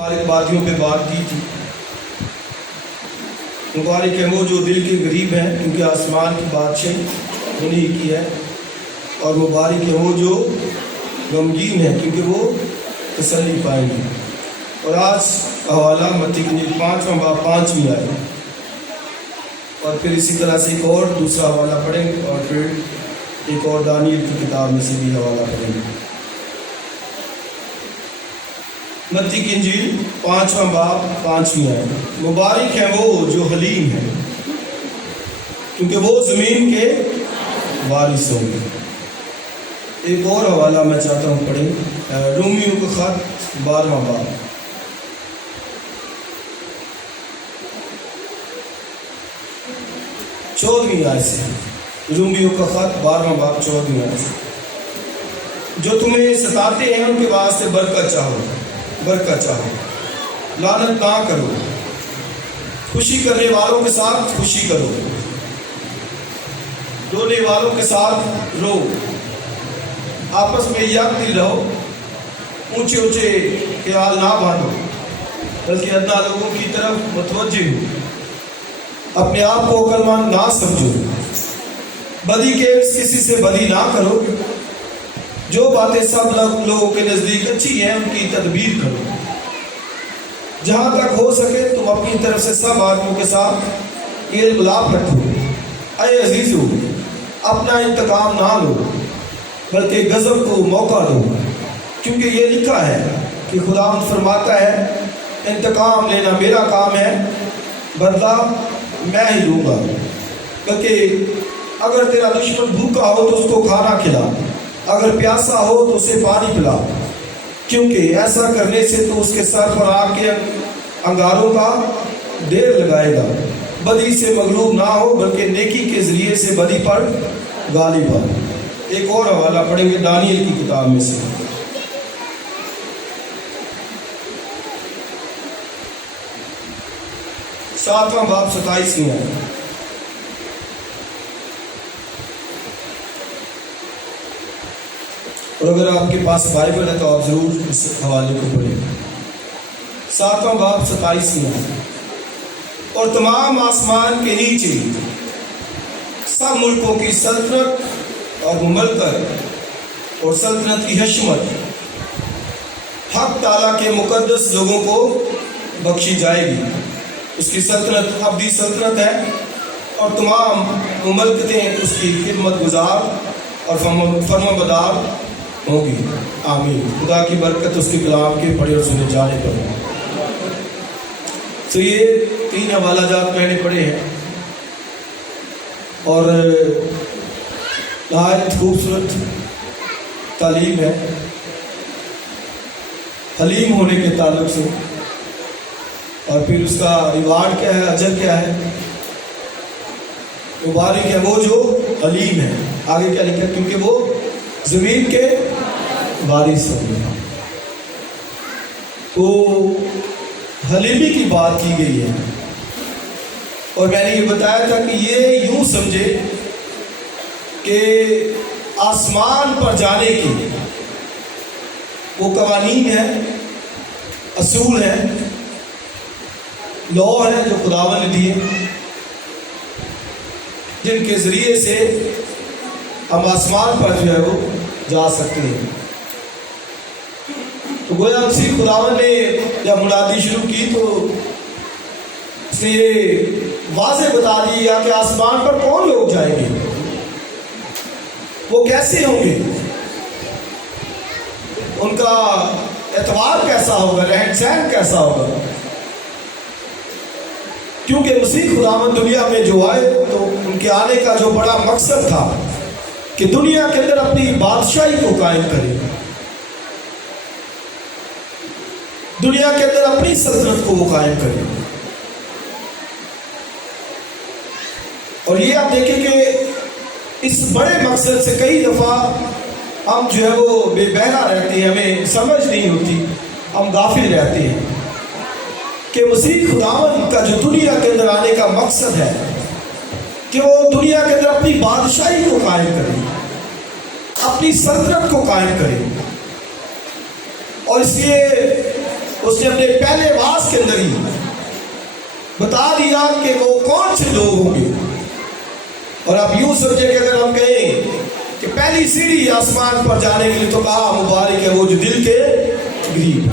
بادیوں پہ بات کی تھی۔ مبارک ہے وہ جو دل کے غریب ہیں کیونکہ آسمان کی بادشاہی انہیں کی ہے، اور مبارک ہے وہ جو غمگین ہیں کیونکہ وہ تسلی پائیں گے۔ اور آج حوالہ متی کی 5واں باب 5ویں آیت، اور پھر اسی طرح سے ایک اور دوسرا حوالہ پڑھیں گے، اور پھر ایک اور دانیل کی کتاب میں سے بھی حوالہ پڑھیں گے۔ متی کی انجیل 5واں باب 5ویں آیت، مبارک ہے وہ جو حلیم ہے کیونکہ وہ زمین کے وارث ہوں گے۔ ایک اور حوالہ میں چاہتا ہوں پڑھیں، رومیوں کا خط 12واں باب، چودہویں آیت سے، رومیوں کا خط 12واں باب 14ویں آیت سے، جو تمہیں ستاتے ہیں ان کے واسطے برکت چاہو، لعنت نہ کرو، خوشی کرنے والوں کے ساتھ خوشی کرو، رونے والوں کے ساتھ رو، آپس میں یک دل رہو، اونچے اونچے خیال نہ باندھو بلکہ ادنا لوگوں کی طرف متوجہ ہو، اپنے آپ کو عقل مند نہ سمجھو، بدی کے کسی سے بدی نہ کرو، جو باتیں سب لوگوں کے نزدیک اچھی ہیں ان کی تدبیر کرو، جہاں تک ہو سکے تم اپنی طرف سے سب آدمیوں کے ساتھ یہ غلاب رکھو۔ اے عزیزو، اپنا انتقام نہ لو بلکہ غضب کو موقع دو، کیونکہ یہ لکھا ہے کہ خداوند فرماتا ہے انتقام لینا میرا کام ہے، بدلہ میں ہی لوں گا۔ بلکہ اگر تیرا دشمن بھوکا ہو تو اس کو کھانا کھلا، اگر پیاسا ہو تو اسے پانی پلا، کیونکہ ایسا کرنے سے تو اس کے سر پر آگ کے انگاروں کا ڈھیر لگائے گا۔ بدی سے مغلوب نہ ہو بلکہ نیکی کے ذریعے سے بدی پر غالب آ۔ ایک اور حوالہ پڑھیں گے دانیل کی کتاب میں سے، ساتواں باب 27ویں آیت، اور اگر آپ کے پاس بائبل ہے تو آپ ضرور اس حوالے کو پڑھیں۔ 7واں باب 27ویں آیت، اور تمام آسمان کے نیچے سب ملکوں کی سلطنت اور مملکت اور سلطنت کی حشمت حق تعالیٰ کے مقدس لوگوں کو بخشی جائے گی۔ اس کی سلطنت ابدی سلطنت ہے، اور تمام مملکتیں اس کی خدمت گزار اور فرما بردار ہوگی۔ آمین۔ خدا کی برکت اس کے کلام کے پڑھے اور سنے جانے پر ہو۔ تو یہ 3 حوالہ جات میں نے پڑھے ہیں، اور نہایت خوبصورت تعلیم ہے حلیم ہونے کے تعلق سے، اور پھر اس کا ریوارڈ کیا ہے، اجر کیا ہے۔ مبارک ہے وہ جو حلیم ہے، آگے کیا لکھا ہے، کیونکہ وہ زمین کے وارث ہوں گے۔ تو حلیمی کی بات کی گئی ہے، اور میں نے یہ بتایا تھا کہ یہ یوں سمجھے کہ آسمان پر جانے کی وہ قوانین ہیں، اصول ہیں، لاء ہیں جو خداوند نے دیے، جن کے ذریعے سے ہم آسمان پر جو ہے وہ جا سکتے ہیں۔ تو گویا مسیح خداوند نے جب منادی شروع کی تو اس نے یہ واضح بتا دیا کہ آسمان پر کون لوگ جائیں گے، وہ کیسے ہوں گے، ان کا اعتبار کیسا ہوگا، رہن سہن کیسا ہوگا، کیونکہ مسیح خداوند دنیا میں جو آئے تو ان کے آنے کا جو بڑا مقصد تھا کہ دنیا کے اندر اپنی بادشاہی کو قائم کرے، دنیا کے اندر اپنی سلطنت کو وہ قائم کرے۔ اور یہ آپ دیکھیں کہ اس بڑے مقصد سے کئی دفعہ ہم جو ہے وہ بے بہرا رہتے ہیں، ہمیں سمجھ نہیں ہوتی، ہم غافل رہتے ہیں کہ مسیح خداوند کا جو دنیا کے اندر آنے کا مقصد ہے کہ وہ دنیا کے اندر اپنی بادشاہی کو قائم کرے، اپنی سلطنت کو قائم کرے، اور اس لیے اس نے اپنے پہلے واز کے اندر ہی بتا دیا کہ وہ کون سے لوگ ہوں گے. اور آپ یوں سمجھے کہ اگر ہم کہیں کہ پہلی سیڑھی آسمان پر جانے کے لیے تو کہا مبارک ہے وہ جو دل کے غریب،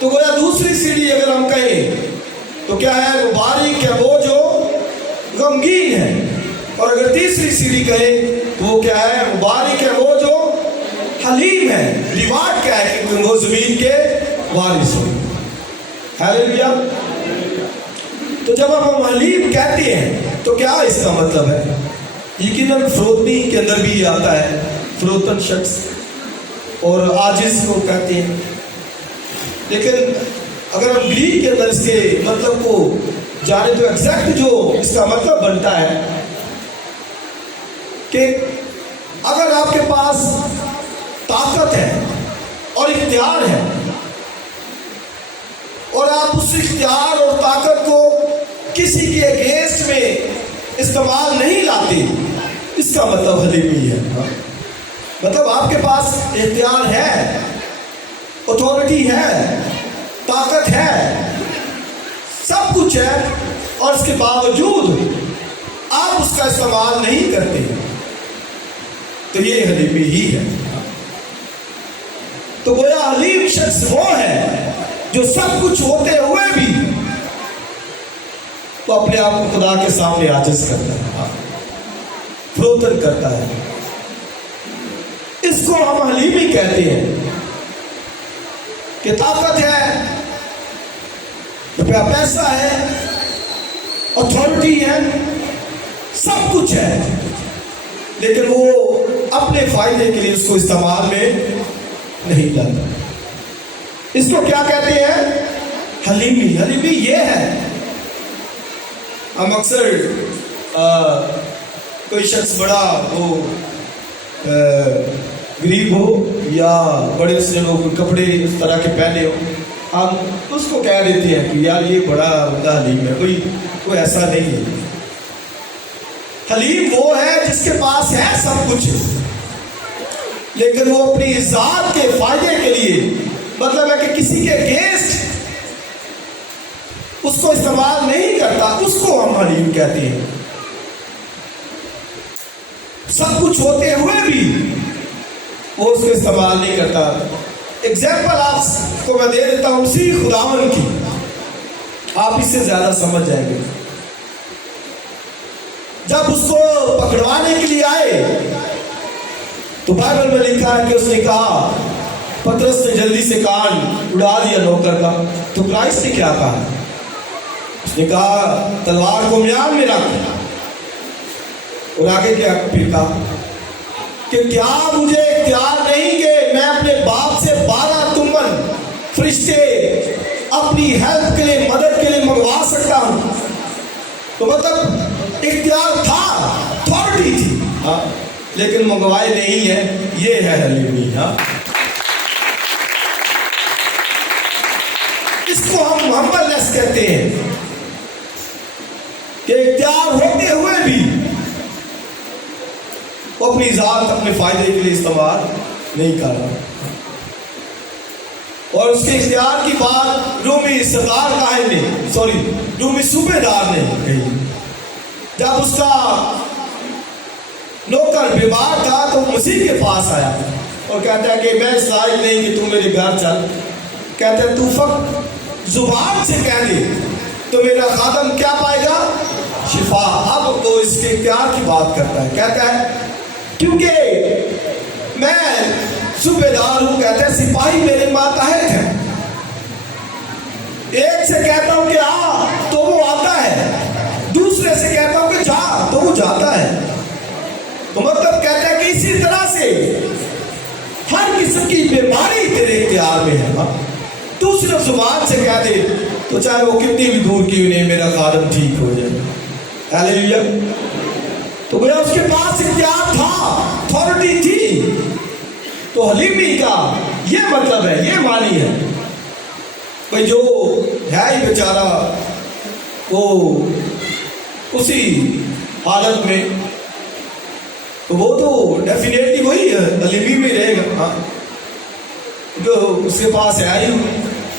تو گویا دوسری سیڑھی اگر ہم کہیں تو کیا ہے؟ مبارک ہے وہ جو غمگین ہے. اور اگر تیسری سیڑھی کہیں تو وہ کیا ہے؟ مبارک ہے وہ جو حلیم ہے. ریوارڈ کیا ہے؟ کہ وہ زمین کے وارث ہو. ہیلیلویا. تو جب ہم حلیم کہتے ہیں تو کیا اس کا مطلب ہے؟ یقیناً فروتنی کے اندر بھی آتا ہے، فروتن شخص اور عاجز کو کہتے ہیں. لیکن اگر ہم گریک کے اندر اس کے مطلب کو جانے تو ایگزیکٹ جو اس کا مطلب بنتا ہے کہ اگر آپ کے پاس طاقت ہے اور اختیار ہے اور آپ اس اختیار اور طاقت کو کسی کے اگینسٹ میں استعمال نہیں لاتے، اس کا مطلب حلیمی ہے. مطلب آپ کے پاس اختیار ہے، اتھارٹی ہے، طاقت ہے، سب کچھ ہے، اور اس کے باوجود آپ اس کا استعمال نہیں کرتے، تو یہ حلیمی ہی ہے. تو گویا حلیم شخص وہ ہے جو سب کچھ ہوتے ہوئے بھی تو اپنے آپ کو خدا کے سامنے عاجز کرتا ہے، فروتن کرتا ہے. اس کو ہم حلیمی کہتے ہیں کہ طاقت ہے، روپیہ پیسہ ہے، اتھارٹی ہے، سب کچھ ہے، لیکن وہ اپنے فائدے کے لیے اس کو استعمال میں نہیں لاتا. اس کو کیا کہتے ہیں؟ حلیمی. حلیمی یہ ہے. ہم اکثر کوئی شخص بڑا وہ غریب ہو یا بڑے سے لوگ کپڑے اس طرح کے پہنے ہو، ہم اس کو کہہ دیتے ہیں کہ یار یہ بڑا بندہ حلیم ہے. کوئی ایسا نہیں ہے. حلیم وہ ہے جس کے پاس ہے سب کچھ، لیکن وہ اپنی ذات کے فائدے کے لیے، مطلب ہے کہ کسی کے اگینسٹ اس کو استعمال نہیں کرتا. اس کو ہم حلیم کہتے ہیں. سب کچھ ہوتے ہوئے بھی وہ اس کو استعمال نہیں کرتا. ایگزامپل آپ کو میں دے دیتا ہوں اسی خداوند کی، آپ اس سے زیادہ سمجھ جائیں گے. جب اس کو پکڑوانے کے لیے آئے تو بائبل میں لکھا ہے کہ اس نے کہا، پترس نے جلدی سے کان اڑا دیا نوکر کا. تو کرائسٹ نے کیا کہا؟ اس نے کہا تلوار کو میان میں رکھ. اور آگے کیا پھر کہا کہ کیا مجھے اختیار نہیں کہ میں اپنے باپ سے 12 تمن فرشتے اپنی ہیلپ کے لیے، مدد کے لیے منگوا سکتا ہوں؟ تو مطلب اختیار تھا، اتھارٹی تھی، لیکن منگوائے نہیں ہے. یہ ہے حلیمی. اس کو ہم ہمبلنس کہتے ہیں کہ اختیار ہوتے ہوئے بھی وہ اپنی ذات اپنے فائدے کے لیے استعمال نہیں کر رہا. اور اس کے اختیار کی بات رومی سردار قائد نے، رومی صوبے دار نے کہی. جب اس کا نوکر بیمار تھا تو مسیح کے پاس آیا اور کہتا ہے کہ میں اس لائق نہیں کہ تم میرے گھر چل. کہتا ہے تو فقط زبان سے کہہ دے تو میرا خادم کیا پائے گا؟ شفا. اب تو اس کے اختیار کی بات کرتا ہے. کہتا ہے کیونکہ میں صوبے دار ہوں، کہتا ہے سپاہی میرے ماتحت ہیں. ایک سے کہتا ہوں کہ آ تو وہ آتا ہے، دوسرے سے کہتا ہوں کہ جا تو وہ جاتا ہے. تو مطلب کہتا ہے کہ اسی طرح سے ہر قسم کی بیماری تیرے اختیار میں ہے. تو صرف زبان سے کہہ دے تو چاہے وہ کتنی بھی دور کی نہیں، میرا خادم ٹھیک ہو جائے. ہیلیلویا. تو گویا اس کے پاس اختیار تھا، اتھارٹی تھی. تو حلیمی کا یہ مطلب ہے، یہ معنی ہے بھائی جو ہے ہی بیچارہ وہ اسی حالت میں، تو وہ تو ڈیفینیٹلی وہی ہے حلیمی میں رہے گا. جو اس کے پاس ہے ہی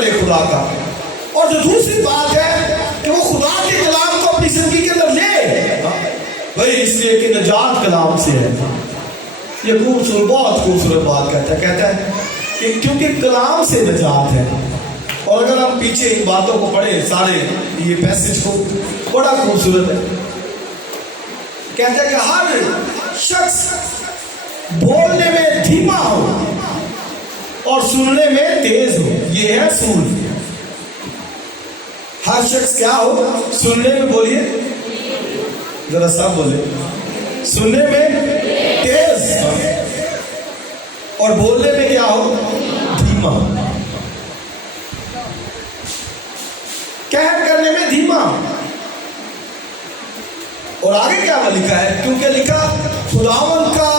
کرے خدا کا، اور جو دوسری بات ہے کہ وہ خدا کے کلام کو اپنی زندگی کے اندر لے، بھائی اس لیے کہ نجات کلام سے ہے۔ یہ بہت خوبصورت بات کہتا ہے کہ کیونکہ کلام سے نجات ہے۔ اور اگر ہم پیچھے ان باتوں کو پڑھیں سارے یہ پیسج کو، بڑا خوبصورت ہے۔ کہتا ہے کہ ہر شخص بولنے میں دھیما ہو اور سننے میں تیز ہو، یہ ہے اصول۔ ہر شخص کیا ہو؟ سننے میں، بولیے ذرا سب بولے، سننے میں تیز اور بولنے میں کیا ہو؟ دھیما۔ کہر کرنے میں دھیما۔ اور آگے کیا لکھا ہے؟ کیونکہ لکھا خداوند کا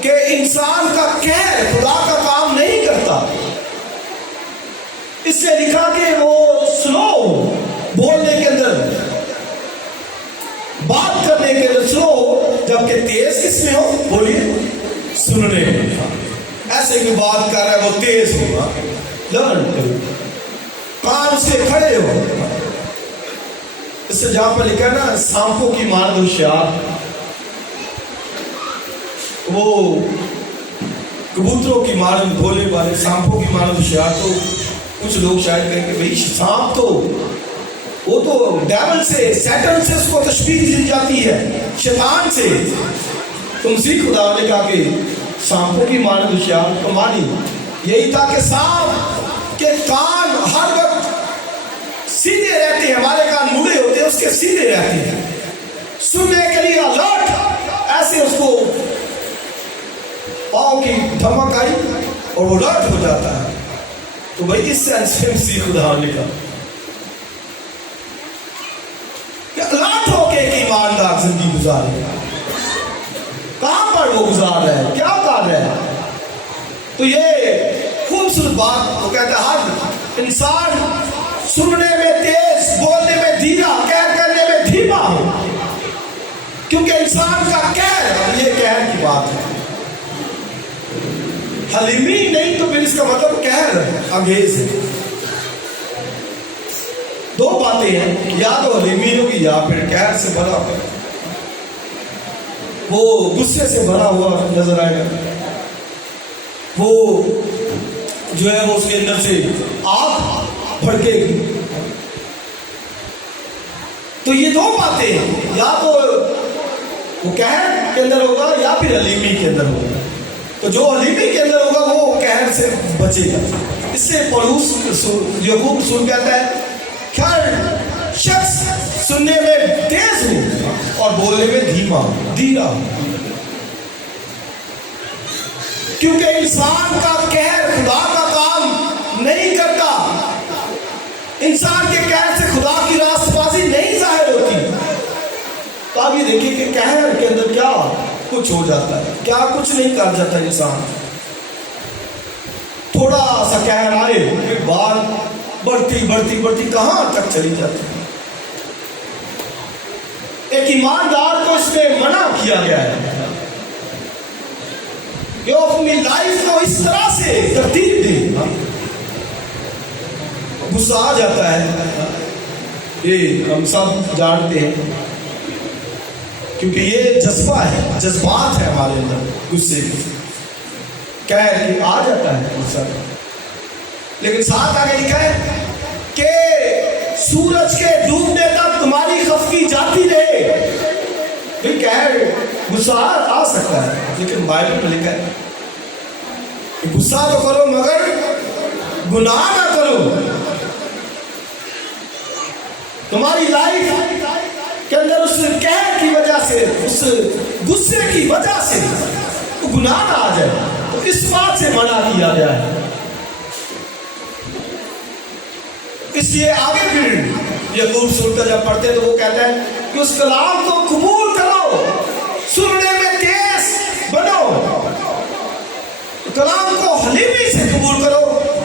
کہ انسان کا کہر خدا کا کام نہیں کرتا، اس سے لکھا کہ وہ سلو بولنے کے اندر، بات کرنے کے اندر سلو، جبکہ تیز کس میں ہو؟ بولیے سننے میں۔ ایسے کی بات کر رہا ہے وہ تیز ہوگا، لرن کرو، کان سے کھڑے ہو۔ اس سے جہاں پر لکھا ہے نا سانپوں کی مانند ہوشیار، وہ کبوتروں کی مانند بھولے والے، سانپوں کی مانند ہوشیار، تو کچھ لوگ شاید کہیں کہ بھئی سانپ تو وہ تو ڈیول سے، سیٹن سے اس کو تشبیہ دی جاتی ہے، شیطان سے۔ تم سی خدا نے کہا کہ سانپوں کی مانند ہوشیار، تو مانی یہی تھا کہ سانپ کے کان ہر وقت سیدھے رہتے ہیں، ہمارے کان مڑے ہوتے ہیں، اس کے سیدھے رہتے ہیں، سننے کے لیے الرٹ۔ ایسے اس کو پاؤں کی دھمک آئی اور وہ الرٹ ہو جاتا ہے۔ تو بھائی اس سے سی خدا نے کہا کہ الرٹ ہو کے ایک ایماندار زندگی گزارے۔ کہاں پر وہ گزار رہا ہے، کیا کر رہا ہے؟ تو یہ خوبصورت بات وہ کہتا ہے ہر انسان سننے میں تیز، بولنے میں دھیرا، کہر کرنے میں دھیما ہو، کیونکہ انسان کا کہر، یہ کہر کی بات ہے، حلیمی نہیں تو پھر اس کا مطلب کہر انگیز ہے۔ دو باتیں ہیں، یا تو حلیمی ہوگی یا پھر کہر سے بھرا ہوا، وہ غصے سے بھرا ہوا نظر آئے گا، وہ جو ہے وہ اس کے اندر سے آگ بھڑکے گی۔ تو یہ دو باتیں ہیں، یا تو وہ کہر کے اندر ہوگا یا پھر حلیمی کے اندر ہوگا۔ تو جو حلیمی کے اندر ہوگا وہ کہر سے بچے گا۔ اس سے پولس یعقوب رسول کہتا ہے ہر شخص سننے میں تیز ہو اور بولنے میں دھیرا ہو، کیونکہ انسان کا کہر خدا کا کام نہیں کرتا۔ انسان کے کہر سے خدا کی راست بازی نہیں ظاہر ہوتی۔ تو آپ یہ دیکھیں کہ کہر کے اندر کیا کچھ ہو جاتا ہے، کیا کچھ نہیں کر جاتا انسان۔ تھوڑا سا کہر آئے پھر بات بڑھتی کہاں تک چلی جاتی ہے۔ ایک ایماندار کو اس میں منع کیا گیا ہے کہ وہ اپنی لائف کو اس طرح سے ترتیب دے۔ غصہ آ جاتا ہے، یہ ہم سب جانتے ہیں، کیونکہ یہ جذبہ ہے، جذبات ہے ہمارے اندر، غصے کہہ کے آ جاتا ہے غصہ۔ لیکن ساتھ آگے لکھا ہے کہ سورج کے ڈوبنے تک تمہاری خفگی جاتی رہے۔ پھر کہہ غصہ آ سکتا ہے، لیکن بائبل میں لکھا ہے کہ غصہ تو کرو مگر گناہ نہ کرو۔ تمہاری لائف کے اندر اس کہر کی وجہ سے، اس غصے کی وجہ سے تو گناہ نہ آ جائے، تو اس بات سے منع کیا گیا ہے۔ اس لیے آگے پھر یعقوب رسول کا جب پڑھتے تو وہ کہتا ہے کہ اس کلام کو قبول کرو، سننے میں تیز بنو، کلام کو حلیمی سے قبول کرو۔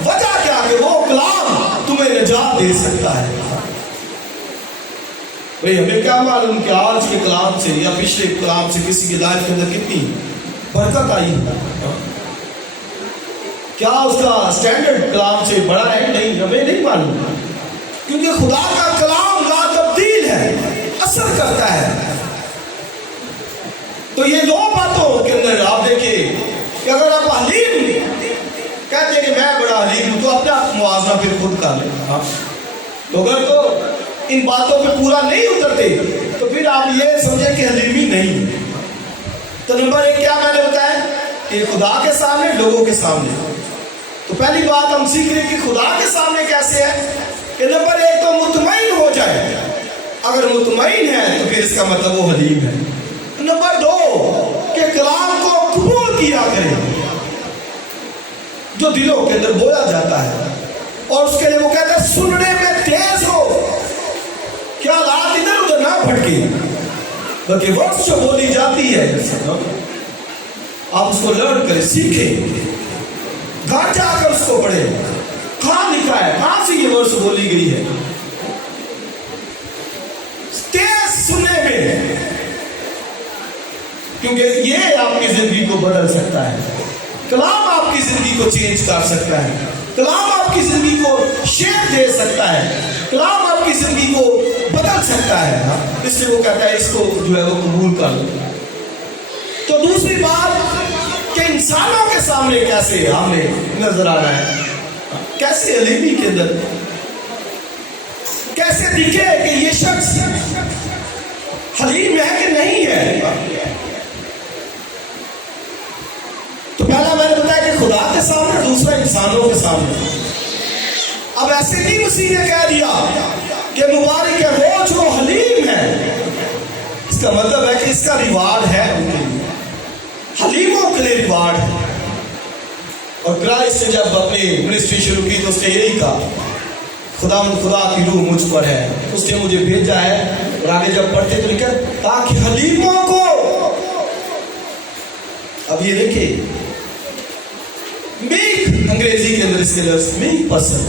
وجہ کیا کہ وہ کلام تمہیں نجات دے سکتا ہے۔ بھئی ہمیں کیا معلوم کہ آج کے کلام سے یا پچھلے کلام سے کسی کی لائف کے اندر کتنی برکت آئی، کیا اس کا اسٹینڈرڈ کلام سے بڑا ہے؟ نہیں، ہمیں نہیں معلوم، کیونکہ خدا کا کلام لا تبدیل ہے، اثر کرتا ہے۔ تو یہ دو باتوں کے اندر آپ دیکھیں کہ اگر آپ حلیم کہتے ہیں کہ میں بڑا حلیم ہوں، تو اپنا موازنہ پھر خود کر لیں۔ تو اگر تو ان باتوں پہ پورا نہیں اترتے تو پھر آپ یہ سمجھیں کہ حلیمی نہیں۔ تو نمبر ایک کیا میں نے بتایا کہ خدا کے سامنے، لوگوں کے سامنے۔ تو پہلی بات ہم سیکھ رہے کہ خدا کے سامنے کیسے ہے کہ نمبر ایک تو مطمئن ہو جائے، اگر مطمئن ہے تو پھر اس کا مطلب وہ حلیم ہے۔ نمبر دو کہ کلام کو قبول کیا کرے جو دلوں کے اندر بولا جاتا ہے، اور اس کے لیے وہ کہتا ہے سننے میں تیز ہو، کیا رات ادھر ادھر نہ بھٹکے، بلکہ ورڈ جو بولی جاتی ہے آپ اس کو لرن کریں، سیکھیں، گھر جا کر اس کو پڑھیں، کہاں لکھا ہے، کہاں سے یہ ورڈ بولی گئی ہے۔ تیز سننے میں، کیونکہ یہ آپ کی زندگی کو بدل سکتا ہے، کلام آپ کی زندگی کو چینج کر سکتا ہے، کلام آپ کی زندگی کو شیپ دے سکتا ہے، کلام آپ کی زندگی کو بدل سکتا ہے۔ اس لیے وہ کہتا ہے اس کو جو ہے وہ قبول کر لو۔ تو دوسری بات کہ انسانوں کے سامنے کیسے ہمیں نظر آنا ہے، کیسے حلیمی کے اندر کیسے دکھے کہ یہ شخص حلیم ہے کہ نہیں ہے۔ تو پہلا میں نے بتایا کہ خدا کے سامنے، دوسرا انسانوں کے سامنے۔ اب ایسے نہیں مسیح نے کہہ دیا کہ مبارک ہے وہ جو حلیم ہے، اس کا مطلب ہے کہ اس کا ریوارڈ ہے ان کے لیے، حلیموں کے لیے ریوارڈ ہے۔ اور کرائسٹ نے جب اپنی منسٹری شروع کی تو اس نے یہی کہا خدا کی روح مجھ پر ہے، اس نے مجھے بھیجا ہے۔ اور آگے جب پڑھتے تو لکھا تاکہ حلیموں کو، اب یہ دیکھیں میک، انگریزی کے اندر اس کے لفظ میک پرسن،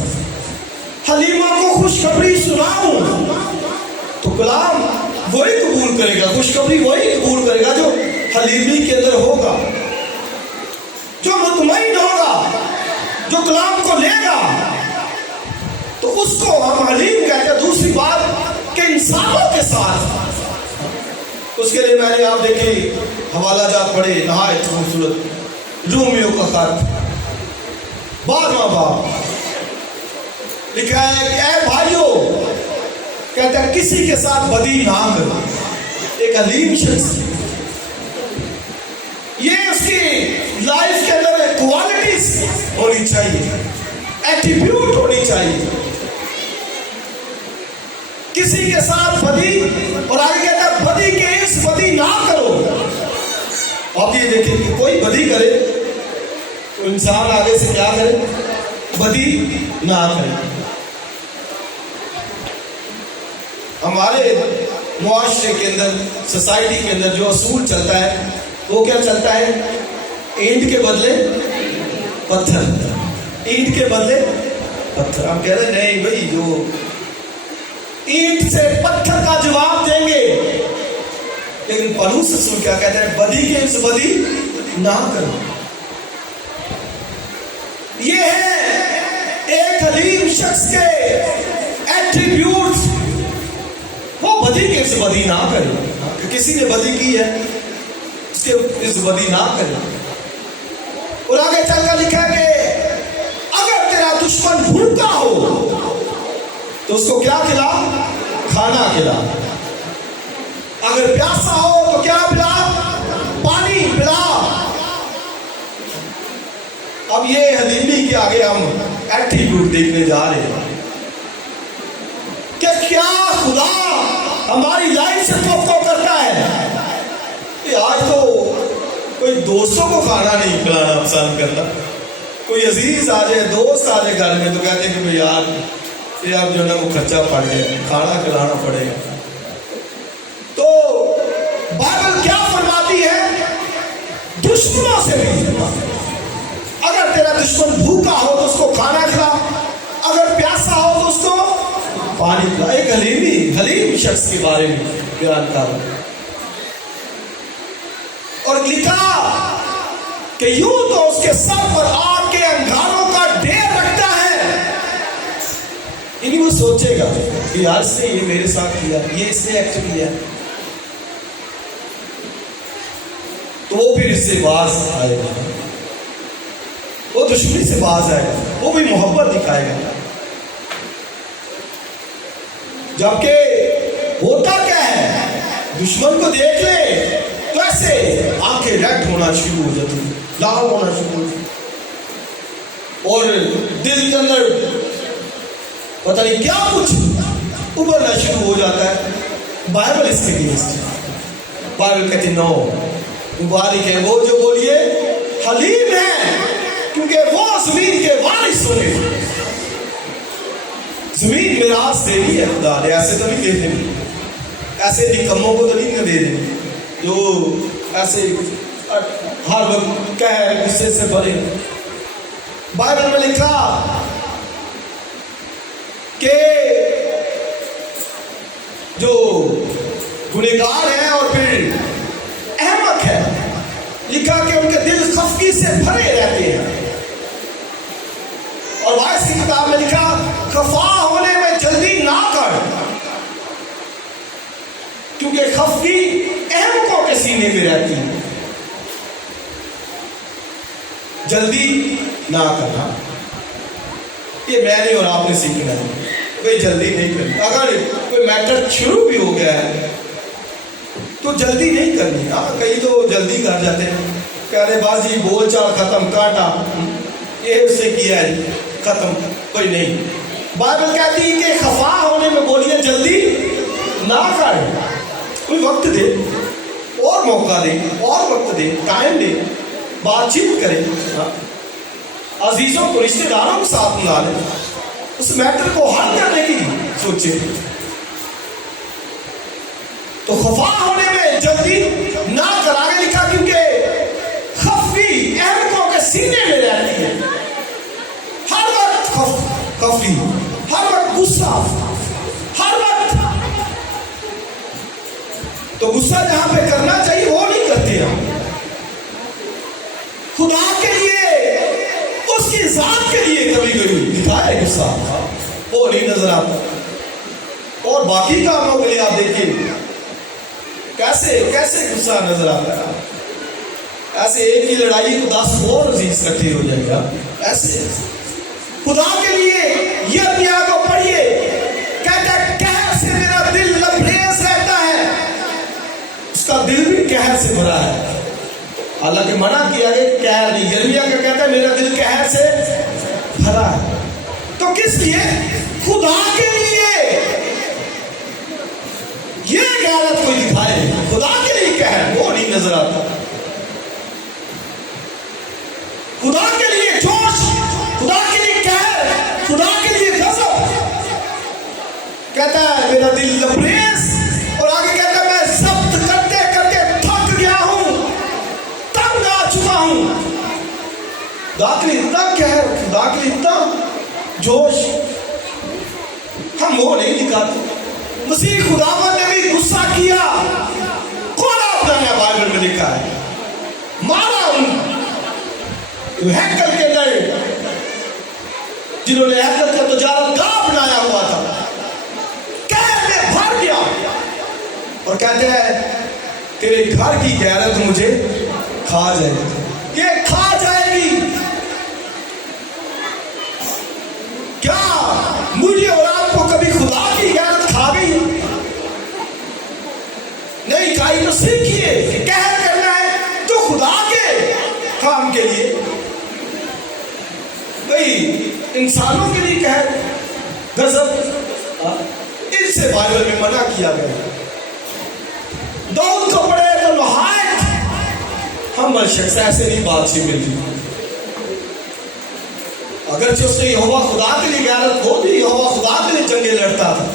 حلیموں کو خوشخبری سناؤں۔ تو کلام وہی قبول کرے گا، خوشخبری وہی قبول کرے گا جو حلیمی کے اندر ہوگا، جو مطمئن ہوگا، جو کلام کو لے گا، تو اس کو ہم حلیم کہتے ہیں۔ دوسری بات کہ انسانوں کے ساتھ، اس کے لیے میں نے آپ دیکھیں حوالہ جات پڑھے، نہایت خوبصورت، رومیو کا خط 12واں باب، لکھا ہے کہ اے بھائیو، کہتا ہے کسی کے ساتھ بدی نہ کرو۔ ایک حلیم شخص، یہ اس کی لائف کے اندر کوالٹیز ہونی چاہیے، ایٹیٹیوڈ ہونی چاہیے۔ کسی کے ساتھ بدی، اور آگے کہتا ہے بدی کے اس بدی نہ کرو۔ آپ یہ دیکھیں کہ کوئی بدی کرے تو انسان آگے سے کیا کرے، بدی نہ کرے۔ ہمارے معاشرے کے اندر، سوسائٹی کے اندر جو اصول چلتا ہے وہ کیا چلتا ہے، اینٹ کے بدلے پتھر، اینٹ کے بدلے پتھر۔ ہم کہہ رہے نہیں بھائی، جو اینٹ سے پتھر کا جواب دیں گے، لیکن پولس رسول کیا کہتا ہے، بدی کے اس بدی نہ کرو۔ یہ ہے ایک حلیم شخص کے ایٹریبیوٹس، وہ بدی کے اس بدی نہ کرے، کہ کسی نے بدی کی ہے اس کے اس بدی نہ کرے۔ اور آگے چل کر لکھا ہے کہ اگر تیرا دشمن بھوکا ہو تو اس کو کیا کھلا، کھانا کھلا، اگر پیاسا ہو تو کیا پلا، پانی پلا۔ اب یہ حلیمی کے آگے ہم ایٹریبیوٹ دیکھنے جا رہے ہیں کہ کیا خدا ہماری لائف سے توقع کرتا ہے کہ آج تو کوئی دوستوں کو کھانا نہیں کھلانا پسند کرتا، کوئی عزیز آ جائے، دوست آ جائے گھر میں تو کہتے ہیں کہ بھئی یار یہ اب جو ہے نا وہ خرچہ پڑ گیا، کھانا کھلانا پڑے گا۔ تو بائبل کیا فرماتی ہے، دشمنوں سے بھی، اگر تیرا دشمن بھوکا ہو تو اس کو کھانا کھلا، اگر پیاسا ہو تو اس کو پانی پلا۔ ایک حلیم شخص کے بارے میں بیان کر رہا ہے، اور لکھا کہ یوں تو اس کے سر پر آگ کے انگاروں کا ڈھیر رکھتا ہے، یعنی وہ سوچے گا کہ یار اس نے یہ میرے ساتھ کیا، یہ اس نے ایکٹ کیا، تو وہ پھر اس سے باز آئے گا، وہ دشمنی سے باز آئے گا، وہ بھی محبت دکھائے گا۔ جبکہ ہوتا کیا ہے، دشمن کو دیکھ لے تو ایسے آنکھیں ریڈ ہونا شروع ہو جاتی، لال ہونا شروع ہو جاتی، اور دل کے اندر پتہ نہیں کیا کچھ ابھرنا شروع ہو جاتا ہے۔ بائبل اس کے اگینسٹ، بائبل کہتی نو، مبارک ہے وہ جو بولیے حلیم ہے، کیونکہ وہ زمین کے وارث ہونے، زمین میراث دے دی ہے خدا نے، ایسے تو نہیں دے دیں، ایسے نکموں کو تو نہیں دے دیں جو ایسے ہر وقت کہہ غصے سے بھرے۔ بائبل میں لکھا کہ جو گنہگار ہیں اور پھر احمق ہے، لکھا کہ ان کے دل خفگی سے بھرے رہتے ہیں، اور وائس کی کتاب میں لکھا خفا ہونے میں جلدی نہ کر، کیونکہ خفگی احمقوں کے سینے میں رہتی ہے۔ جلدی نہ کرنا، یہ میں نے اور آپ نے سیکھنا ہے، کوئی جلدی نہیں کرنی۔ اگر کوئی میٹر شروع بھی ہو گیا ہے تو جلدی نہیں کرنی۔ ہاں کئی تو جلدی کر جاتے ہیں، کہہ باز جی بول چال ختم، کاٹا یہ اس سے کیا ہے ختم، کوئی نہیں۔ بائبل کہتی ہے کہ خفا ہونے میں بولیے جلدی نہ کر، کوئی وقت دے، اور موقع دے، اور وقت دے، ٹائم دے، بات چیت کرے، عزیزوں کو رشتہ داروں کو ساتھ ملا لے، اس میٹر کو حل کرنے کی سوچے۔ تو خفا ہونے میں جلدی نہ کر، آگے لکھا کیونکہ خفگی احمقوں کے سینے میں رہتی ہے، ہر وقت خفگی، ہر وقت غصہ، ہر وقت۔ تو غصہ جہاں پہ کرنا چاہیے وہ نہیں کرتے ہم، خدا کے لیے، اس کی ذات کے لیے کبھی کبھی دکھائے غصہ، وہ نہیں نظر آتا۔ اور باقی کاموں کے لیے آپ دیکھیں کیسے غصہ نظر آتا ہے، ایسے ایک ہی لڑائی کو 10 اور عزیز اکٹھے ہو جائے گا، ایسے خدا کے لیے یرمیا کو پڑھیے، کہتا ہے قہر سے میرا دل لبریز رہتا ہے، اس کا دل بھی قہر سے بھرا ہے، حالانکہ منع کیا کہ قہر نہیں، یرمیا کا کہتا ہے میرا دل قہر سے بھرا ہے۔ تو کس لیے؟ خدا کے لیے۔ یہ غیرت کوئی دکھائے خدا کے لیے قہر، وہ نہیں نظر آتا، خدا کے لیے جوش، خدا کے لیے قہر، خدا کے لیے غضب، کہتا ہے میرا دل لبریز، اور آگے کہتا ہے میں ضبط کرتے کرتے تھک گیا ہوں، تنگ آ چکا ہوں۔ خدا کے لیے اتنا قہر، خدا کے لیے اتنا جوش، ہم وہ نہیں دکھاتے۔ مسیح خداوند نے بھی غصہ کیا، کوڑا اپنایا، بائبل میں لکھا ہے، مارا ان ہیکل کے اندر جنہوں نے ہیکل کا تجارت گاہ بنایا ہوا تھا، قہر میں بھر گیا، اور کہتے ہیں تیرے گھر کی غیرت مجھے کھا جائے گی، یہ کھا جائے گی۔ کیا مجھے اور آپ کو کبھی خدا کی غیرت کھا گئی؟ نہیں کھائی، تو سیکھیے کہ قہر کرنا ہے تو خدا کے کام کے لیے، بھئی انسانوں کے لیے قہر، غضب، ان سے بائبل میں منع کیا گیا۔ داؤد کو پڑھے تو نہایت ہمبل شخص، ایسے نہیں بات سے ملتی، اگرچہ اس نے یہوہ خدا کے لیے غیرت ہو دی، یہوہ خدا کے لیے جنگیں لڑتا تھا،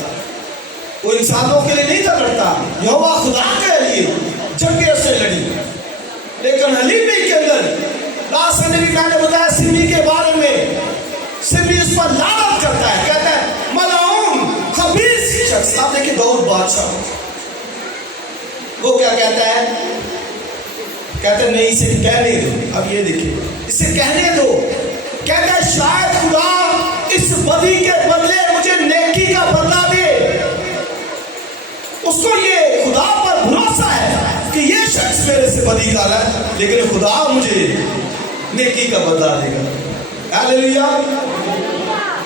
وہ انسانوں کے لیے نہیں تھا لڑتا، یہوہ خدا کے لیے جنگیں اس نے لڑی، لیکن حلیمی کے اندر لاسن نے بھی میں نے بتایا سمی کے بارے میں، سمی اس پر لعنت کرتا ہے، کہتا ہے ملعون خبیث شخص۔ آپ دیکھیں داؤد بادشاہ، وہ کیا کہتا ہے؟ کہتا ہے نہیں اسے کہنے دو، اب یہ دیکھیں اسے کہنے دو، کہتا ہے شاید خدا اس بدی کے بدلے مجھے نیکی کا بدلہ دے. اس کو یہ خدا پر بھروسہ ہے کہ یہ شخص میرے سے بدی کر رہا ہے لیکن خدا مجھے نیکی کا بدلہ دے گا. ہاللیلویا.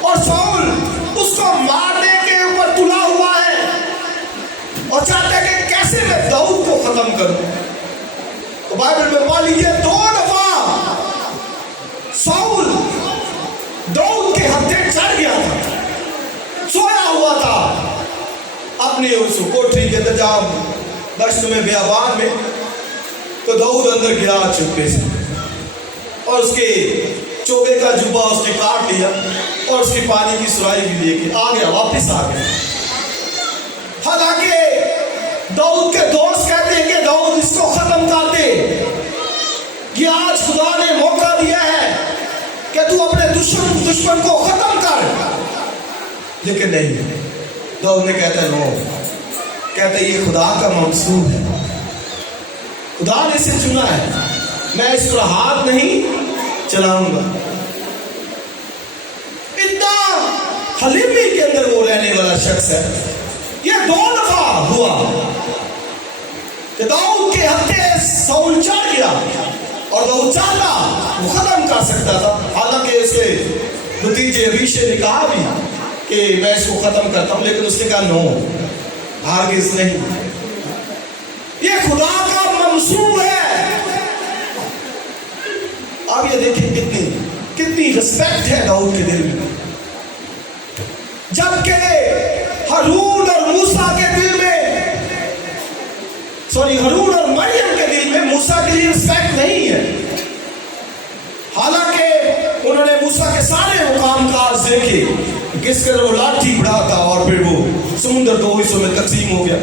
اور ساؤل اس کو مارنے کے اوپر تلا ہوا ہے اور چاہتا ہے کہ کیسے میں داؤد کو ختم کروں. تو بائبل میں پڑھ لیجیے 2 دفعہ ساؤل داؤد کے ہتھے چڑھ گیا تھا, سویا ہوا تھا اپنی اس کوٹری کے انتظام دشت میں بیابان میں. تو داؤد اندر گیا چپکے سے اور اس کے چوبے کا جبہ اس نے کاٹ لیا اور اس کی پانی کی سرائی بھی لے کے آ گیا, واپس آ گیا. حالانکہ داؤد کے دوست کہتے ہیں کہ داؤد اس کو ختم کر دے, یہ آج خدا نے موقع دیا ہے کہ تو اپنے دشمن کو ختم کر. لیکن نہیں, داؤد نے کہتا ہے نو, کہتا ہے یہ خدا کا منصوب ہے, خدا نے اسے چنا ہے, میں اس پر ہاتھ نہیں چلاؤں گا. اتنا حلیمی کے اندر وہ رہنے والا شخص ہے. یہ 2 دفعہ ہوا کہ داؤد کے ہتھے ساؤل چڑھ گیا اور داؤد چاہتا وہ ختم کر سکتا تھا. حالانکہ اس کے بھتیجے ابیشے نے کہا بھی کہ میں اس کو ختم کرتا ہوں, لیکن اس نے کہا نو, ہرگز نہیں. یہ خدا کا منصوب ہے. آپ یہ دیکھیں کتنی رسپیکٹ ہے داؤد کے دل میں, جبکہ ہارون اور موسیٰ کے دل میں ہارون اور مریم کے دل میں موسیٰ کے لیے رسپیکٹ نہیں ہے. حالانکہ انہوں نے موسیٰ کے سارے مقام کاج دیکھے, کس طرح وہ لاٹھی بڑھاتا اور پھر وہ سمندر 2 حصوں میں تقسیم ہو گیا.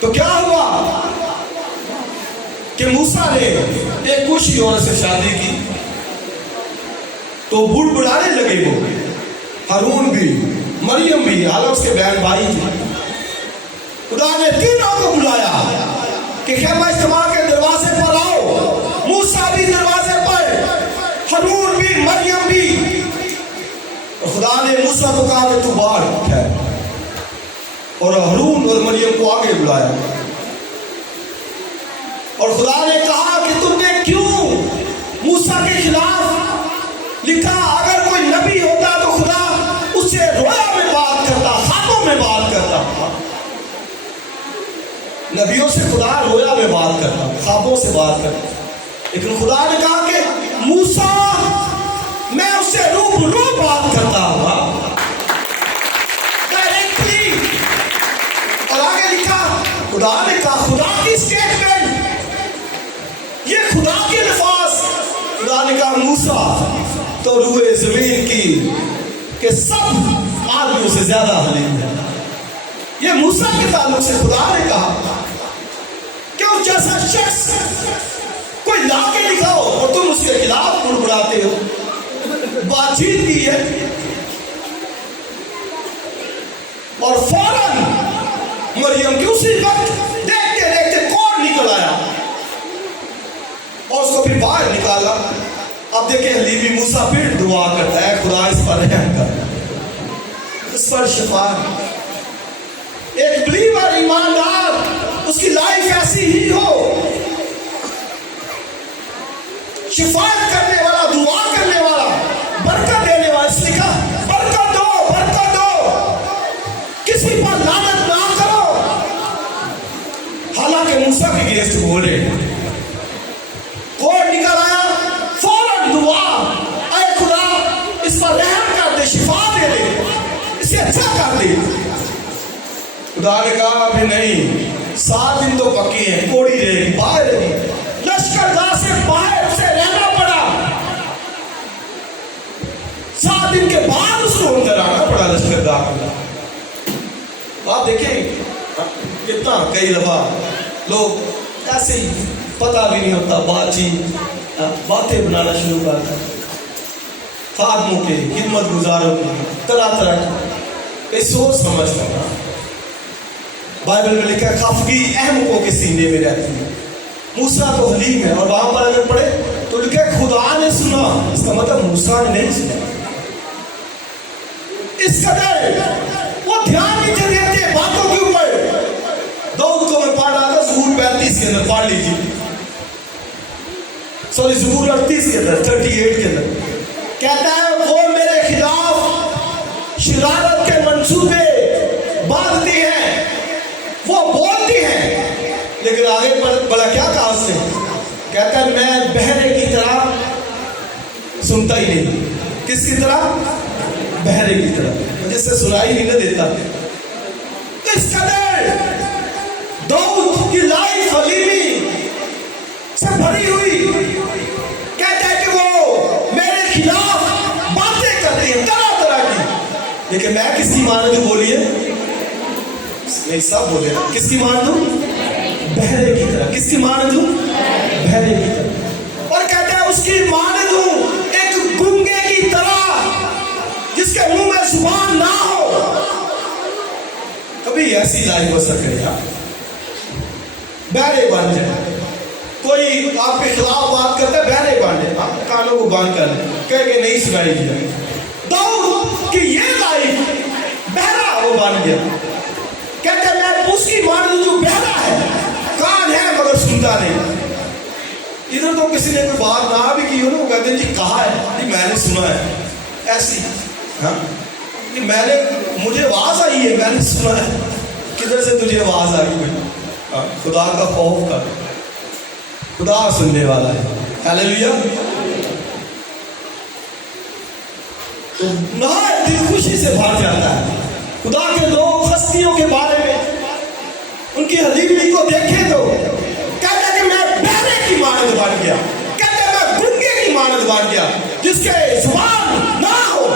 تو کیا ہوا کہ موسیٰ نے ایک کشی عورت سے شادی کی تو بڑھ بڑھانے لگے وہ, ہارون بھی مریم بھی, حالانکہ اس کے بہن بھائی تھے. خدا نے تینوں کو بلایا کہ خیمہ اجتماع کے دروازے پر آؤ. موسیٰ بھی دروازے پر, ہارون بھی, مریم بھی. اور خدا نے موسیٰ کو کہا کہ تو باہر ٹھہر, اور ہارون اور مریم کو آگے بلایا. اور خدا نے کہا کہ تم نے کیوں موسیٰ کے خلاف لکھا؟ اگر کوئی نبی ہوتا تو خدا اس سے رویا میں بات کرتا, خوابوں میں بات کرتا. نبیوں سے خدا رویا میں بات کرتا, خوابوں سے بات کرتا. لیکن خدا نے کہا کہ موسیٰ میں اس سے روبرو بات کرتا ہوں ڈائریکٹلی. اور آگے لکھا خدا نے کہا, خدا کی اسٹیٹمنٹ, یہ خدا کے الفاظ. خدا نے کہا موسیٰ تو روئے زمین کی کہ سب آدمیوں سے زیادہ حلیم ہے. یہ موسیٰ کے تعلق سے خدا نے کہا کہ اس جیسا شخص کوئی لا کے دکھاؤ اور تم اس کے خلاف بڑبڑاتے ہو. بات چیت کی ہے اور فوراً مریم کی اسی وقت دیکھتے دیکھتے کون نکل آیا اور اس کو پھر باہر نکالا. اب دیکھیں حلیمی موسیٰ پھر دعا کرتا ہے, خدا اس پر رحم کر, اس پر شفا. ایک بلیور ایماندار اس کی لائف ایسی ہی ہو, شفاعت کرنے والا, دعا کرنے والا, برکت دینے والا. اس نے کہا برکت دو, برکت دو, کسی پر لعنت نہ کرو. حالانکہ موسیٰ کے گیسٹ بول رہے کون نکل آیا, فوراً دعا, اے خدا اس پر رحم کر دے, شفا دے دے, اسے اچھا کر دے. خدا نے کہا ابھی نہیں, 7 دن تو پکی ہیں, کوڑی رہے گی, باہر رہے گی. لشکر گاہ سے باہر سے رہنا پڑا. 7 دن کے بعد اس کو اندر آنا پڑا لشکر گاہ میں. آپ دیکھیں کتنا کئی دفعہ لوگ ایسے ہی پتہ بھی نہیں ہوتا, بات چیت باتیں بنانا شروع کرتا ہے. خادموں کے, خدمت گزاروں کے, طرح طرح کی سوچ سمجھ کرنا. بائبل میں لکھا ہے خفگی احمقوں کے سینے میں رہتی ہے. موسیٰ تو حلیم ہے, اور وہاں پر اگر پڑھے تو لکھے خدا نے سنا، اس کا مطلب موسیٰ نے نہیں سنا. اس قدر وہ دھیان نہیں دیتے باتوں کے اوپر. داؤد کو میں پڑھ رہا تھا زبور 35 کے اندر، پڑھ لیجیے، سوری زبور 38 کے اندر، 38 کے اندر کہتا ہے وہ میرے خلاف شرارت کے منصوبے باندھتی ہیں، وہ بولتی ہیں، لیکن آگے بڑا کیا کہا اس نے؟ کہتا ہے میں بہرے کی طرح سنتا ہی نہیں. کس کی طرح؟ بہرے کی طرح، جس سے سنائی نہیں نہ دیتا. اس قدر داؤد کی لائف حلیمی سے بھری ہوئی. کہتا ہے کہ وہ میرے خلاف باتیں کرتی ہیں طرح طرح کی، لیکن میں کس کی مان دوں؟ بولیے، نہیں سب بولے، کس کی مان دوں؟ بہرے کی طرح. کس کی مان دوں؟ بہرے کی طرح. اور کہتا ہے اس کی مان دوں ایک گنگے کی طرح جس کے منہ میں زبان نہ ہو. کبھی ایسی لائف بسر کرے آپ بہرے بن جائے. کوئی آپ کے خلاف بات کرتا ہے بہرے بن جائے، آپ کانوں کو باندھ کر کہہ کے نہیں سنائی دیا. داؤد کی یہ لائف بہرا وہ بن گیا. کہتے ہیں میں اس کی مان دوں جو بہرا ہے، کان ہے مگر سنتا نہیں. ادھر تو کسی نے کوئی بات نہ بھی کی ہو نا، وہ کہتے ہیں جی کہا ہے، جی میں نے سنا ہے. ایسی ہاں کہ میں نے، مجھے آواز آئی ہے، میں نے سنا ہے. کدھر سے تجھے آواز آئی بھائی؟ خدا کا خوف کر، خدا سننے والا ہے. ہیلیلویا. تو نہایت دل خوشی سے بھر جاتا ہے. خدا کے لوگ ہستیوں کے بارے میں ان کی حلیمی کو دیکھیں تو کہتا ہے کہ میں بہرے کی مانند بن گیا. کہتا ہے میں گنگے کی مانند بن گیا جس کے زبان نہ ہو.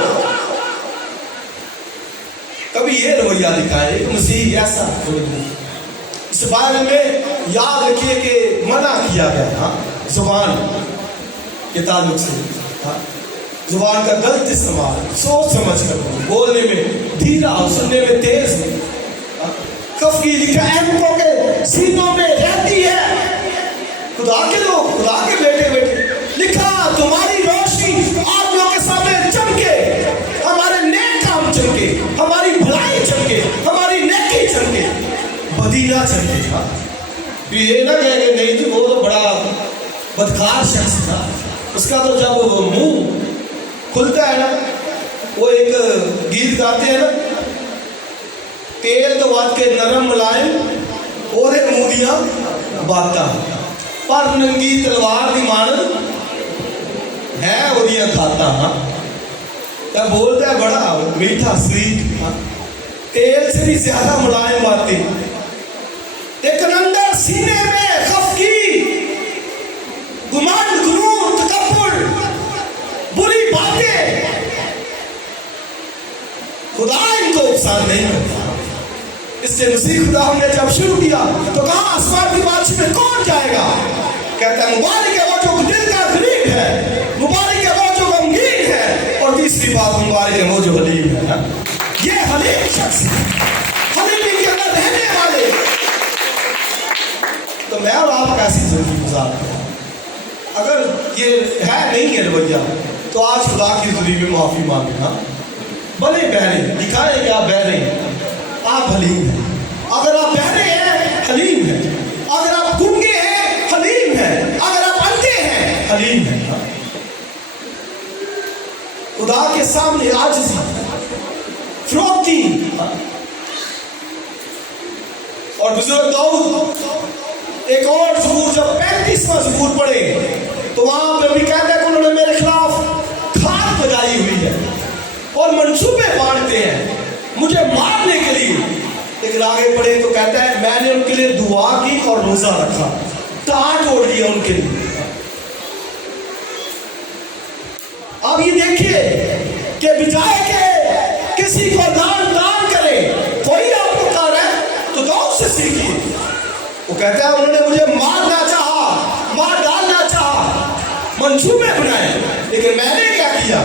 کبھی یہ رویہ دکھائے ایک مسیح ایسا. اس بارے میں یاد رکھیے کہ منع کیا گیا ہاں زبان کے تعلق سے. زبان کا غلط استعمال، سوچ سمجھ کر بولنے میں دھیرا، سننے میں تیز. خفگی لکھا اینکوں کے سینوں میں رہتی ہے. خدا کے لوگ، خدا کے بیٹے بیٹے لکھا تمہاری روشنی آدمیوں کے سامنے چمکے، ہمارے نیک کام چمکے، ہماری بھلائی چمکے، ہماری نیکی چمکے، بدی نہ چمکے. یہ نہ کہہ کہ نہیں جی وہ تو بڑا بدکار شخص تھا، اس کا تو جب وہ منہ کھلتا ہے نا، وہ ایک گیت گاتے ہیں نا، تیل تو بات کے نرم ملائم اور مولیاں باتا پر ننگی تلوار دی مانند ہے اودیاں کھاتا. ہاں کیا بولتا ہے بڑا میٹھا سویٹ، تیل سے بھی زیادہ ملائم باتیں، لیکن اندر سینے میں خفگی، گمان، غرور، تکبر، بری باتیں. خدا ان کو نقصان نہیں کرتا. اس سے مسیح خدا ہم نے جب شروع کیا تو کہاں آسمان کی بادشاہی میں کون جائے گا؟ کہتا ہے مبارک ہے وہ جو دل کا غریب ہے، مبارک ہے وہ جو غمگین ہے، اور تیسری بات مبارک ہے وہ جو حلیم ہے. یہ حلیم شخص ہے، حلیمی کے اندر رہنے والے. تو میں اور آپ کیسی زندگی گزارتے ہیں؟ اگر یہ ہے نہیں ہے رویہ تو آج خدا کی حضوری میں معافی مانگنا. بھلے بہرے دکھائے کہ آپ بہرے ہیں، آپ حلیم ہیں. اگر آپ بہرے ہیں حلیم ہیں، اگر آپ گنگے ہیں حلیم ہیں، اگر آپ اندھے ہیں حلیم ہیں. خدا کے سامنے عاجزی، فروختی. اور بزرگ داؤد ایک اور زبور جب 35واں زبور پڑھے تو وہاں پہ بھی کہتا ہے کہ انہوں نے میرے خلاف کھاد بجائی ہوئی ہے اور منصوبے باندھتے ہیں مجھے مارنے کے لیے. لیکن آگے پڑھے تو کہتا ہے میں نے ان کے لیے دعا کی اور روزہ رکھا، ٹانٹ اوڑھ لیا ان کے لیے. اب یہ دیکھیے کہ بجائے کہ کسی کو دان کرے، کوئی آپ کو کر رہا ہے تو داؤد سے سیکھیے. وہ کہتا ہے انہوں نے مجھے مارنا چاہا، مار ڈالنا چاہا، منصوبے بنائے، لیکن میں نے کیا کیا؟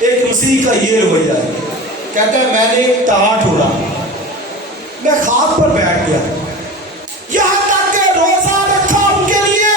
ایک مسیح کا یہ رویہ ہے. کہتا ہے میں نے ایک ٹانٹ اوڑھا، میں خاک پر بیٹھ گیا، یہاں تک کہ روزہ رکھا ان کے لیے.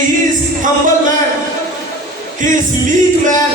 he is humble man, he is meek man।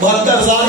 72,000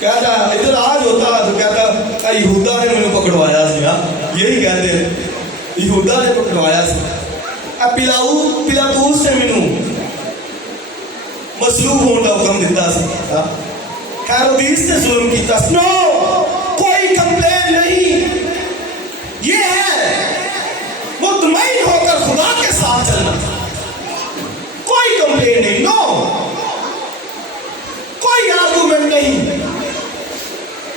کہتا ادھر آج ہوتا تو کہتا یہودا نے مینوں پکڑوایا سی. ہاں یہی کہتے ہیں, یہودا نے پکڑوایا سی. پلاطوس نے مینوں مصلوب ہونے کا حکم دیتا سی. ہیرودیس نے ظلم کیتا. نو, کوئی کمپلین نہیں. یہ ہے مطمئن ہو کر خدا کے ساتھ چلنا. کوئی کمپلین نہیں. نو, کوئی آرگومنٹ نہیں.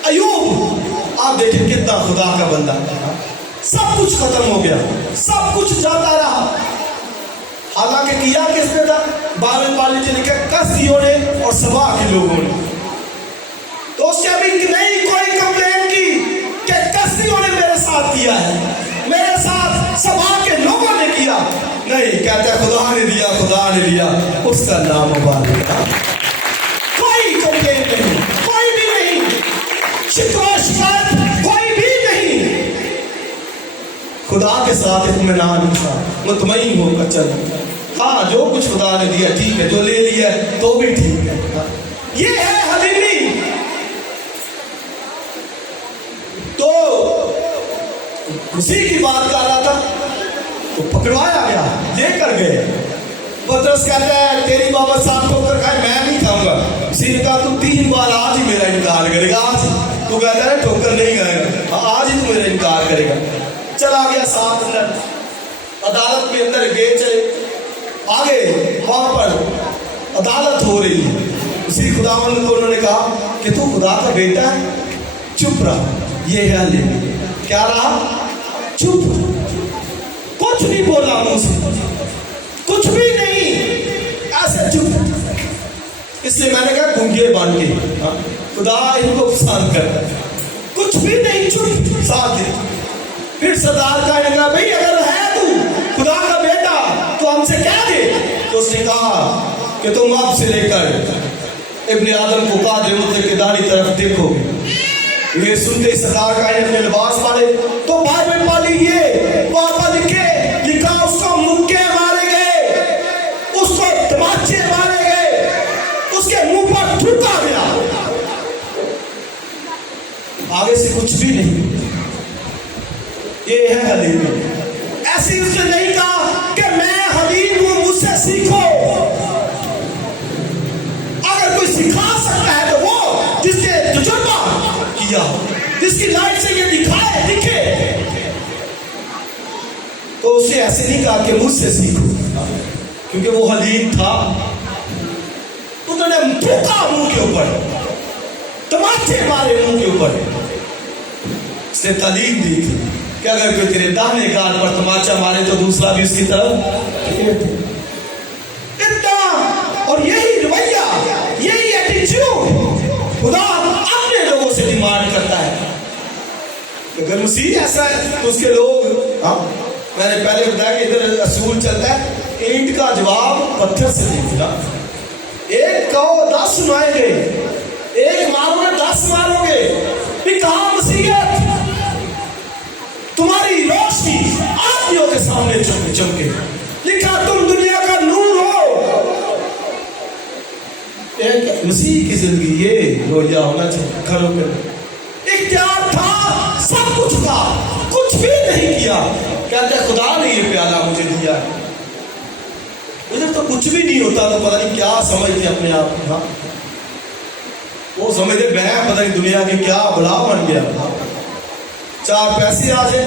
ایوب آپ دیکھیں کتنا خدا کا بندہ, سب کچھ ختم ہو گیا, سب کچھ جاتا رہا. حالانکہ کیا کس نے تھا؟ بائبل پالی سے لکھا کسیوں نے اور سبا کے لوگوں نے. تو اس نے ابھی نہیں کوئی کمپلین کی کہ کسیوں نے میرے ساتھ کیا ہے, میرے ساتھ سبا کے لوگوں نے کیا. نہیں, کہتا ہے خدا نے دیا, خدا نے دیا, اس کا نام مبارک. کوئی کمپلین نہیں, کوئی بھی نہیں. شکوہ شکایت کوئی بھی نہیں. خدا کے ساتھ اطمینان کے ساتھ مطمئن ہو کر چلنا. ہاں جو کچھ خدا نے دیا ٹھیک ہے, جو لے لیا تو بھی ٹھیک ہے. یہ ہے حلیمی. تو اسی کی بات کر رہا تھا تو پکڑوایا گیا, لے کر گئے. پترس کہتا ہے تیری بابت صاحب ٹھوکر کھائے, میں نہیں کھاؤں گا. اسی نے کہا تو 3 بار آج ہی میرا انکار کرے گا. آج تو کہتا ہے ٹھوکر نہیں کھائے گا, آج ہی تو میرا انکار کرے گا. چلا گیا ساتھ اندر عدالت میں اندر گئے. چلے آگے وہاں پر عدالت ہو رہی ہے. اسی خداوند کو انہوں نے کہا کہ تو خدا کا بیٹا ہے, چپ رہا. یہ ہے حلیمی. کیا رہا؟ چپ, کچھ نہیں بولا منہ سے, کچھ بھی نہیں, ایسے چپ. اس لیے میں نے کہا گنگے بن کے خدا ان کو پسند کرتا ہے. کچھ بھی نہیں, چپ ساتھ دے. پھر سردار کا نے کہا بھئی اگر ہے تو خدا کا بیٹا تو ہم سے کہہ دے. تو اس نے کہا کہ تم اب سے لے کر ابن آدم کو قادر مطلق کے داری طرف دیکھو گے. یہ سنتے سردار کا اپنے لباس پاڑے تو بائبل پالی یہ پاپا لکھا اس کو مکے مارے گئے, اس کو تماچے مارے گئے, اس کے منہ پر تھوکا گیا. آگے سے کچھ بھی نہیں. یہ ہے حلیمی. ایسی اس نے نہیں کہا کہ میں حلیم ہوں, مجھ سے سیکھو. اگر کوئی سکھا سکتا ہے تو وہ جس نے تجربہ کیا, جس کی لائف سے یہ دکھے. تو اسے ایسے نہیں کہا کہ مجھ سے سیکھو, کیونکہ وہ حلیم تھا. انہوں نے تھوکا منہ کے اوپر, تماچے مارے منہ کے اوپر. اس نے تعلیم دی تھی کہ اگر کوئی تیرے داہنے گال پر تماچا مارے تو دوسرا بھی اس کی طرف. اتنا, اور یہی رویہ, یہی ایٹیچیوڈ خدا اپنے لوگوں سے ڈیمانڈ کرتا ہے. اگر مسیح ایسا ہے تو اس کے لوگ, میں نے پہلے بتایا کہ ادھر اصول چلتا ہے اینٹ کا جواب پتھر سے دینا. ایک کہو 10 سنائیں گے, ایک مارو گے 10 مارو گے. بھی کہاں مسیحیت, تمہاری روشنی آدمیوں کے سامنے چمکے. لکھا تم دنیا کا نور ہو. ایک مسیح کی زندگی یہ رویہ ہونا چاہیے. کھڑو کر اختیار تھا, سب کچھ تھا, کچھ بھی نہیں کیا. کہتے ہیں خدا نے یہ پیالہ مجھے دیا ہے. ادھر تو کچھ بھی نہیں ہوتا تو پتہ نہیں کیا سمجھتے اپنے آپ کو. وہ سمجھتے میں پتہ نہیں دنیا کی کیا بلا بن گیا. 4 پیسے آ جائے,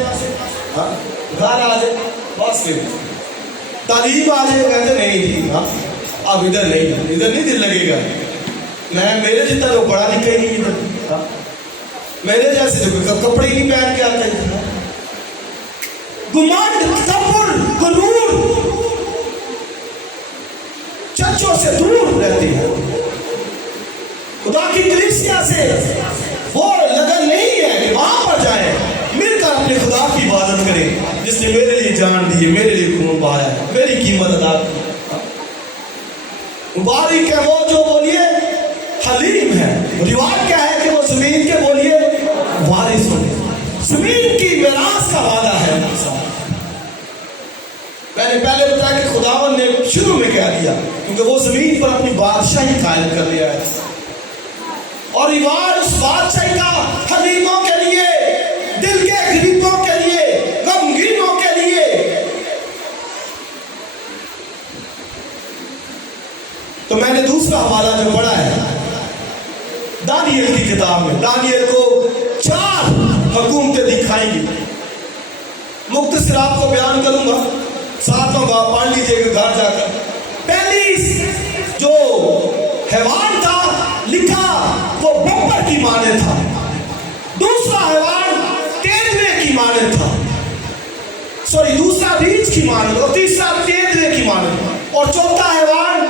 گھر آ جائے, بس تعلیم آ جائے. کہتے نہیں جی اب ادھر نہیں دل لگے گا. میں میرے جتنا تو پڑھا لکھا ہی نہیں ادھر, میرے جیسے کپڑے ہی نہیں پہن کے آتے. گمانڈ, تکبر, غرور, چرچوں سے دور رہتے ہیں. خدا کی کلیسیا سے وہ لگن نہیں ہے کہ وہاں پر جائیں, مل کر اپنے خدا کی عبادت کریں جس نے میرے لیے جان دی ہے, میرے لیے خون بہایا ہے, میری قیمت ادا کی. مبارک ہے وہ جو بولیے حلیم ہے. روایت کیا ہے کہ وہ زمین کے بولیے وارث ہوں. زمین کی میراث کا وعدہ ہے. میں نے پہلے بتایا کہ خداوند نے شروع میں کہہ دیا کیونکہ وہ زمین پر اپنی بادشاہی قائم کر لیا ہے. اور ریوارڈ اس بادشاہی کا حلیموں کے لیے، دل کے غریبوں کے لیے، غمگینوں کے لیے۔ تو میں نے دوسرا حوالہ جو پڑھا ہے دانیل کی کتاب میں، دانیل کو 4 حکومتیں دکھائیں گی۔ مختصر آپ کو بیان کروں گا، 7واں باب پڑھ لیجیے گا گھر جا کر۔ پہلی جو حیوان تھا لکھا وہ بپر کی مانند تھا، دوسرا حیوان تیندوے کی مانند تھا، دوسرا ریچھ کی مانند، اور تیسرا تیندوے کی مانند، اور چوتھا حیوان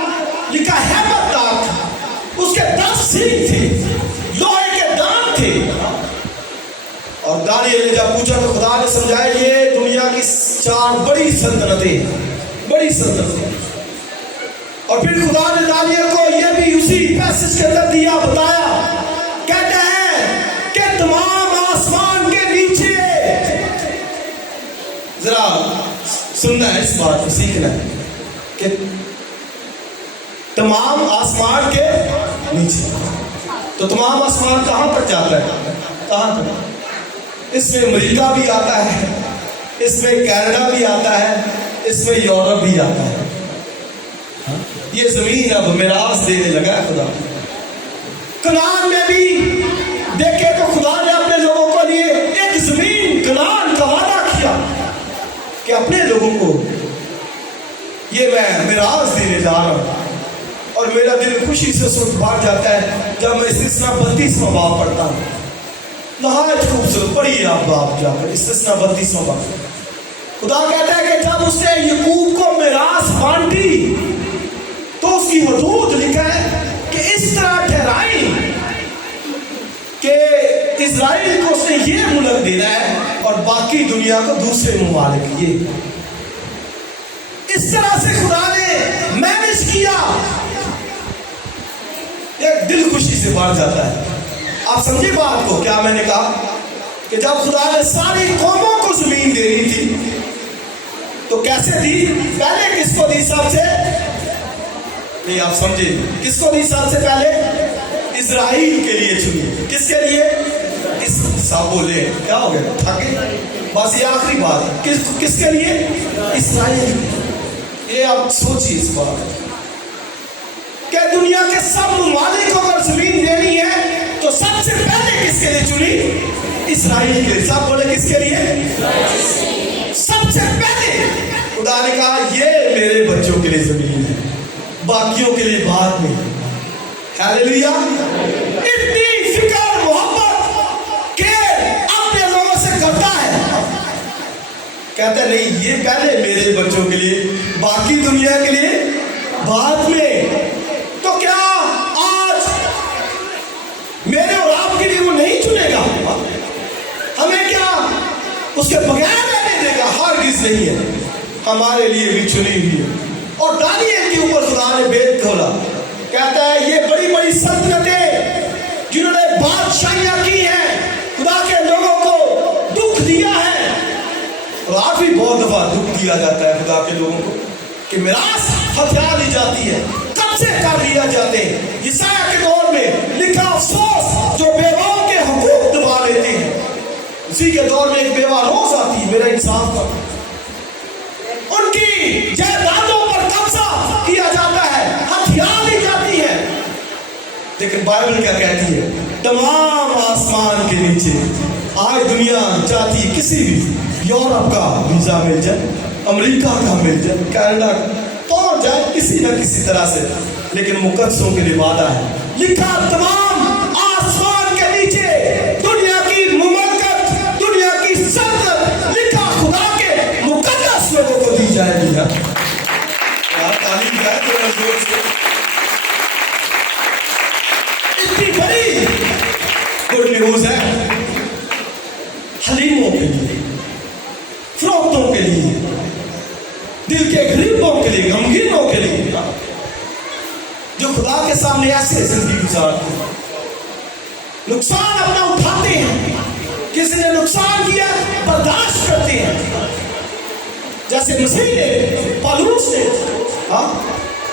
لکھا ہیبت دار تھا، اس کے 10 سینگ تھے، لوہے کے دانت تھے۔ اور دانیل نے جب پوچھا تو خدا نے سمجھایا یہ دنیا کی 4 بڑی سلطنتیں، بڑی سلطنتیں۔ اور پھر خدا نے دانیل کو یہ بھی اسی پیسج کے اندر دیا، بتایا، کہتے ہیں کہ تمام آسمان کے نیچے، ذرا سننا ہے اس بات کو، سیکھنا ہے کہ تمام آسمان کے نیچے، تو تمام آسمان کہاں پر جاتا ہے؟ کہاں پر؟ اس میں امریکہ بھی آتا ہے، اس میں کینیڈا بھی آتا ہے، اس میں یورپ بھی آتا ہے۔ یہ زمین اب میراث دینے لگا ہے خدا۔ کنعان میں بھی دیکھے تو خدا نے اپنے لوگوں کو لیے ایک زمین کنعان کا وعدہ کیا کہ اپنے لوگوں کو یہ میں میراث دینے جا رہا ہوں۔ اور میرا دل خوشی سے اس وقت بھر جاتا ہے جب میں استثنا 32واں باب پڑھتا ہوں۔ نہایت خوبصورت، پڑھیے آپ باب جا کر، استثنا 32واں باب۔ خدا کہتا ہے کہ جب اس نے یعقوب کو میراث بانٹی تو اس کی حدود لکھا ہے کہ اس طرح ٹھہرائی کہ اسرائیل کو اس نے یہ ملک دینا ہے اور باقی دنیا کو دوسرے ممالک۔ یہ اس طرح سے خدا نے مینج کیا، ایک دل خوشی سے بھر جاتا ہے۔ آپ سمجھے بات کو؟ کیا میں نے کہا کہ جب خدا نے ساری قوموں کو زمین دینی تھی تو کیسے دی؟ پہلے کس کو دی؟ سب سے نہیں، آپ سمجھے کس کو دی؟ سب سے پہلے اسرائیل کے لیے چنی۔ کس کے لیے؟ اس سب بولے کیا ہو گیا؟ تھکے؟ بس یہ آخری بات، کس کے لیے؟ اسرائیل۔ یہ آپ سوچیے اس بات کہ دنیا کے سب ممالک کو اگر زمین دینی ہے تو سب سے پہلے کس کے لیے چنی؟ اسرائیل کے لیے۔ سب بولے کس کے لیے؟ سب سے پہلے خدا نے کہا یہ میرے بچوں کے لیے زمین ہے، باقیوں کے لیے بعد میں۔ ہاللیلویا! اتنی فکر محبت کہ اپنے لوگوں سے کرتا ہے، کہتا ہے نہیں یہ پہلے میرے بچوں کے لیے، باقی دنیا کے لیے بعد میں۔ تو کیا آج میرے اور آپ کے لیے وہ نہیں چنے گا؟ ہمیں کیا اس کے بغیر رہنے دے گا؟ ہرگز نہیں ہے، ہمارے لیے بھی چنی ہوئی ہے۔ اور دانیل کے اوپر خدا نے بیت کھولا، کہتا ہے یہ بڑی بڑی سلطنتیں جنہوں نے بادشاہیاں کی ہیں، خدا کے لوگوں کو دکھ دیا ہے۔ اور آج بھی بہت دفعہ دکھ دیا جاتا ہے خدا کے لوگوں کو کہ میراث ہتھیار لی جاتی ہے، قبضے کر لیا جاتے ہیں۔ یسایہ کے دور میں لکھا افسوس جو بیواؤں کے حقوق دبا لیتے ہیں۔ اسی کے دور میں ایک بیوہ روز آتی ہے میرا انصاف کر، ان کی جائیدادوں پر قبضہ کیا جاتا ہے، ہتھیار لی جاتی ہے۔ لیکن بائبل کیا کہتی ہے؟ تمام آسمان کے نیچے آج دنیا چاہتی ہے کسی بھی یورپ کا ویزا مل جائے، امریکہ کا مل جائے، کینیڈا کا پہنچ جائے کسی نہ کسی طرح سے، لیکن مقدسوں کے لیے وعدہ ہے لکھا تمام آسمان کے نیچے دنیا کی مملکت، دنیا کی سلطنت لکھا خدا کے مقدس لوگوں کو دی جائے گی۔ تعلیم ہے اتنی بڑی گڈ نیوز ہے حلیموں کے لیے، فروختوں کے لیے، دل کے غریبوں کے لیے، غمگینوں کے لیے، جو خدا کے سامنے ایسے زندگی گزارتے ہیں، نقصان اپنا اٹھاتے ہیں، کسی نے نقصان کیا برداشت کرتے ہیں، جیسے مسیح نے، پالوس نے،